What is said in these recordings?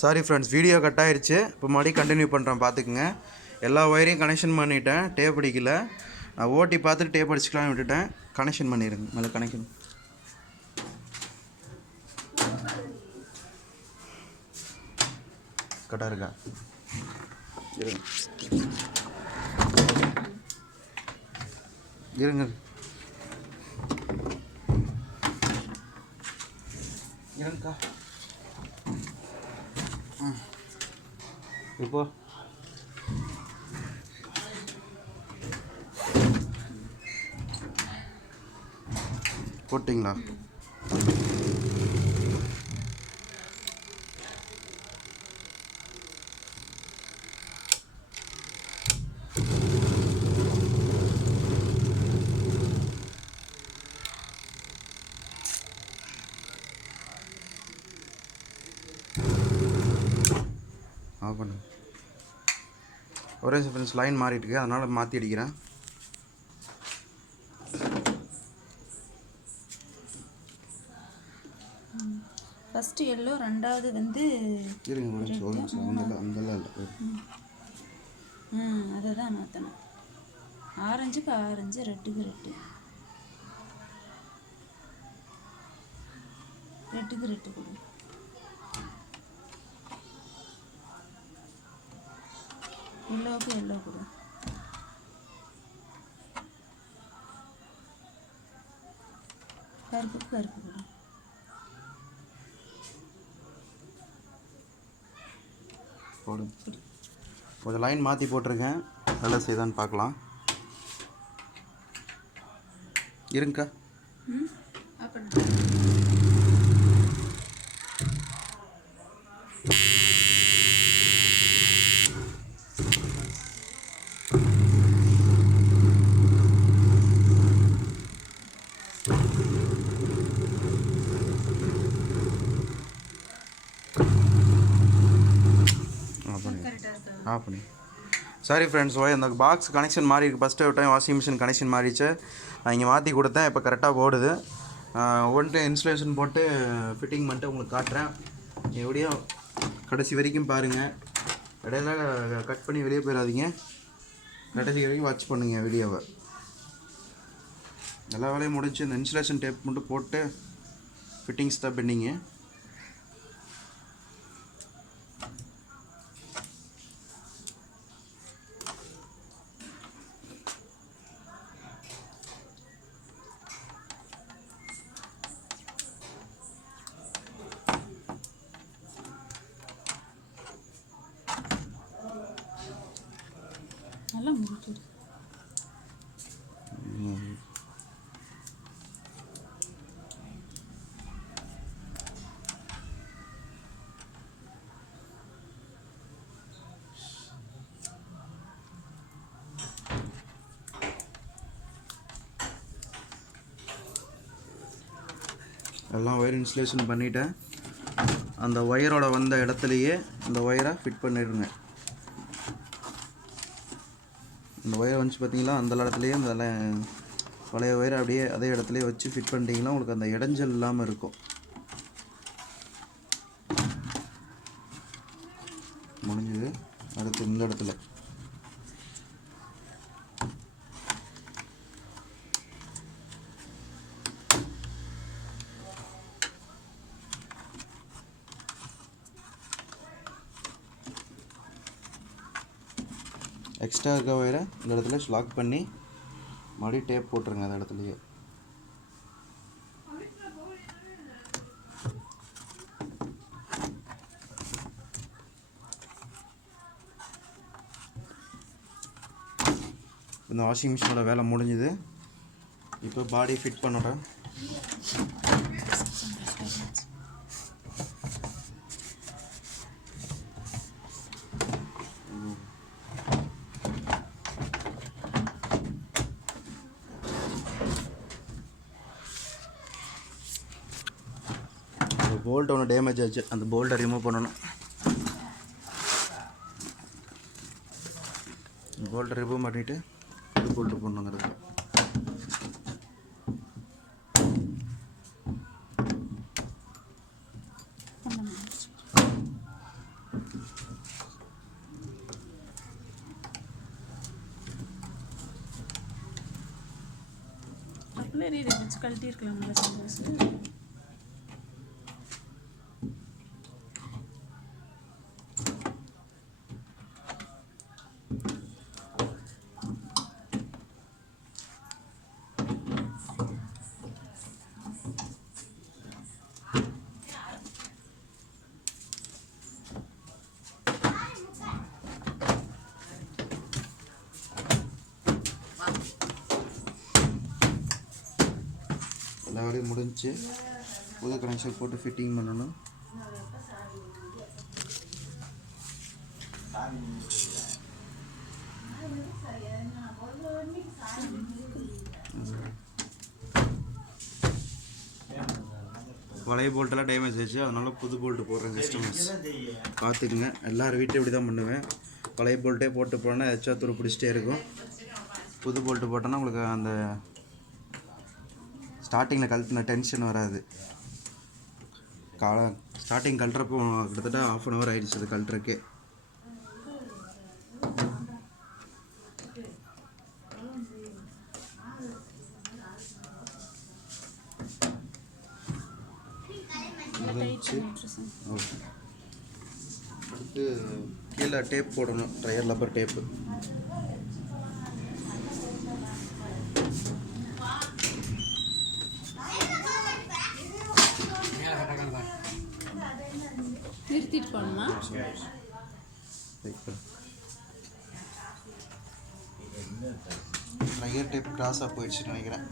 Sorry friends, video cut ஆயிடுச்சு. இப்போ மறுபடியும் கண்டினியூ பண்ணுறேன், பார்த்துக்குங்க. எல்லா ஒயரையும் கனெக்ஷன் பண்ணிவிட்டேன். டேப் அடிக்கல, நான் ஓட்டி பார்த்துட்டு டேப் அடிச்சுக்கலான்னு விட்டுட்டேன். கனெக்ஷன் பண்ணிடுங்க. மேலே கனெக்ஷன் கரெக்டாக இருக்கா? இருங்க இருங்கக்கா. இப்போ போட்டிங்களா? ஆஃப் பண்ணு. ஒரே ஃப்ரெண்ட்ஸ், லைன் மாறிட்டுருக்கு, அதனால் மாற்றி அடிக்கிறேன். ஃபஸ்ட்டு எல்லோ, ரெண்டாவது வந்து அதை தான் மாற்றணும். ஆரஞ்சுக்கு ஆரஞ்சு, ரெட்டுக்கு ரெட்டு, ரெட்டுக்கு ரெட்டு கொடு. எல்லோவுக்கு எல்லோ கொடு. கருப்புக்கு கருப்பு கொடு. போடு. கொஞ்சம் லைன் மாற்றி போட்டிருக்கேன், நல்லா செய்தான்னு பார்க்கலாம். இருங்கக்கா. ஆஃப் பண்ணி. சாரி ஃப்ரெண்ட்ஸ், இந்த பாக்ஸ் கனெக்ஷன் மாறி இருக்குது. ஃபஸ்ட்டு ஒரு டைம் வாஷிங் மிஷின் கனெக்ஷன் மாறிடுச்சு. நான் இங்கே மாற்றி கொடுத்தேன், இப்போ கரெக்டாக ஓடுது. ஒன்ட்டு இன்ஸ்டலேஷன் போட்டு ஃபிட்டிங் பண்ணிட்டு உங்களுக்கு காட்டுறேன். எப்படியோ கடைசி வரைக்கும் பாருங்கள். இடையில கட் பண்ணி வெளியே போயிடாதீங்க. கடைசி வரைக்கும் வாட்ச் பண்ணுங்கள் வீடியோவை. எல்லா வேலையும் முடிச்சு இந்த இன்ஸ்டலேஷன் டேப் மட்டும் போட்டு ஃபிட்டிங்ஸ் தான் பெண்டிங்கு. நல்லா முடிச்சுடு. எல்லாம் ஒயர் இன்ஸ்டலேஷன் பண்ணிவிட்டேன். அந்த ஒயரோட வந்த இடத்துலையே இந்த ஒயரை ஃபிட் பண்ணிடுங்க. இந்த ஒயர் வந்துச்சு பார்த்தீங்களா, அந்த இடத்துலையே இந்த பழைய ஒயரை அப்படியே அதே இடத்துலையே வச்சு ஃபிட் பண்ணிட்டீங்கன்னா உங்களுக்கு அந்த இடைஞ்சல் இல்லாமல் இருக்கும். முடிஞ்சது. அடுத்து இந்த இடத்துல எக்ஸ்ட்ரா இருக்க ஒயரை இந்த இடத்துல லாக் பண்ணி மறுபடியும் டேப் போட்டுருங்க அந்த இடத்துலையே. இந்த வாஷிங் மிஷினோட வேலை முடிஞ்சுது. இப்போ பாடி ஃபிட் பண்ணுறேன். போல்ட் ஒன்று டேமேஜ் ஆச்சு, அந்த போல்ட்டை ரிமூவ் பண்ணணும். போல்ட்டை ரிமூவ் பண்ணிவிட்டு புது போல்ட்டு போடணுங்கிறது. உள்ளே எரியுது வச்சு கழட்டியிருக்கலாம்ல சந்தோஷ். எல்லா வேலையும் முடிஞ்சு புது கனெக்ஷன் போட்டு ஃபிட்டிங் பண்ணணும். பழைய போல்ட்டெல்லாம் டேமேஜ் ஆச்சு, அதனால புது போல்ட்டு போடுறேன் கஸ்டமர்ஸ் பார்த்துக்குங்க. எல்லாரும் வீட்டில் இப்படி தான் பண்ணுவேன். பழைய போல்ட்டே போட்டு போனால் ஏதாச்சும் துரு பிடிச்சிட்டே இருக்கும். புது போல்ட்டு போட்டோன்னா உங்களுக்கு அந்த ஸ்டார்டிங்கில் கழட்டின டென்ஷன் வராது. ஸ்டார்டிங் கழட்டுறப்போ கிட்டத்தட்ட 1/2 hour ஆகிடுச்சு அது கழட்டுறக்கே. அடுத்து கீழே டேப் போடணும், ட்ரையர் லப்பர் டேப்பு. நிறுத்திட்டு போகணுமா? ட்ரையர் டேப் கிராஸாக போயிடுச்சுன்னு நினைக்கிறேன்.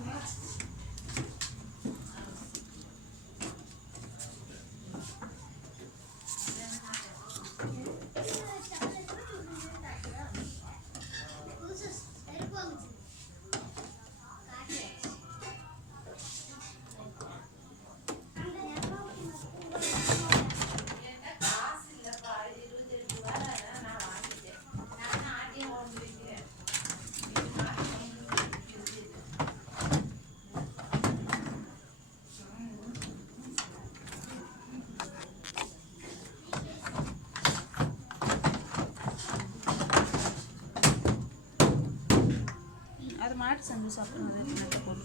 அது மாட்டு சந்து சாப்பிட்றது போட்டு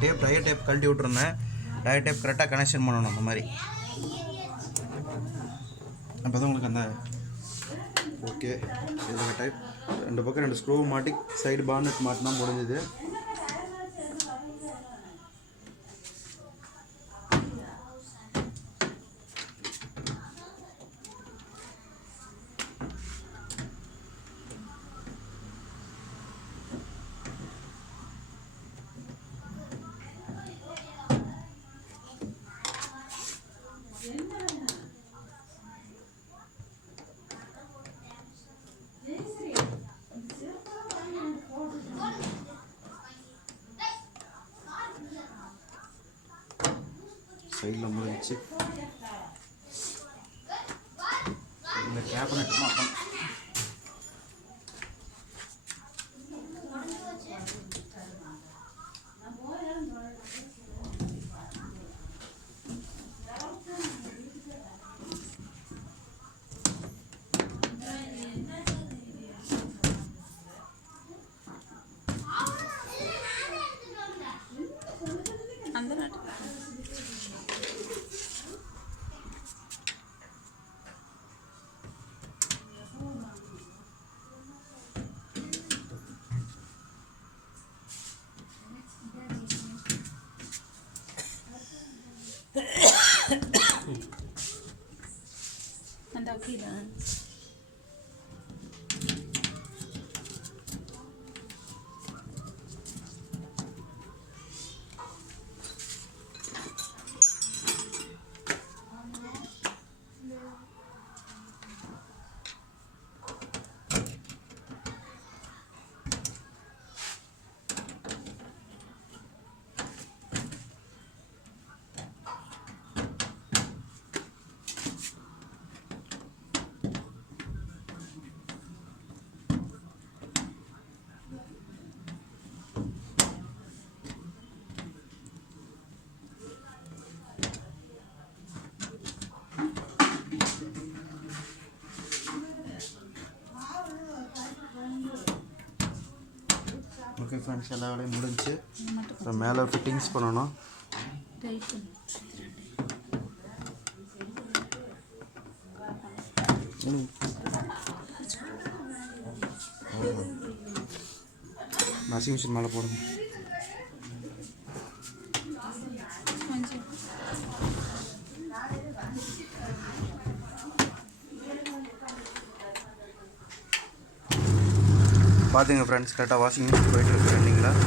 டேப் ட்ரையர் டேப் கழட்டி விட்ருந்தேன். ட்ரையர் டேப் கரெக்டாக கனெக்ஷன் பண்ணணும் அந்த மாதிரி. அப்போ தான் உங்களுக்கு அந்த ஓகே இதில் டைப் 2 பக்கம் 2 ஸ்க்ரூ மாட்டி சைடு பானட் மாட்டினா முடிஞ்சுது. சைடில் முடிஞ்சிச்சு. இந்த கேபினட் மாட்டோம். அந்த நாட்டுக்கு அந்த கீழே ஃப்ரெண்ட்ஸ் எல்லா வேலையும் முடிஞ்சு இது மட்டும் இப்போ மேலே ஃபிட்டிங்ஸ் பண்ணணும். டைட் பண்ணு வாஷிங் மிஷின் மேலே போடுங்க. கொஞ்சம் பார்த்துங்க ஃப்ரெண்ட்ஸ், கரெக்டாக வாஷிங் மிஷின் போயிட்டுருக்கு ரன்னிங்கில்.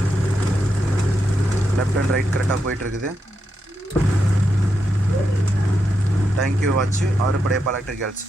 லெஃப்ட் அண்ட் ரைட் கரெக்டாக போயிட்டுருக்குது. Thank you watch Arupadaiyappa electricals.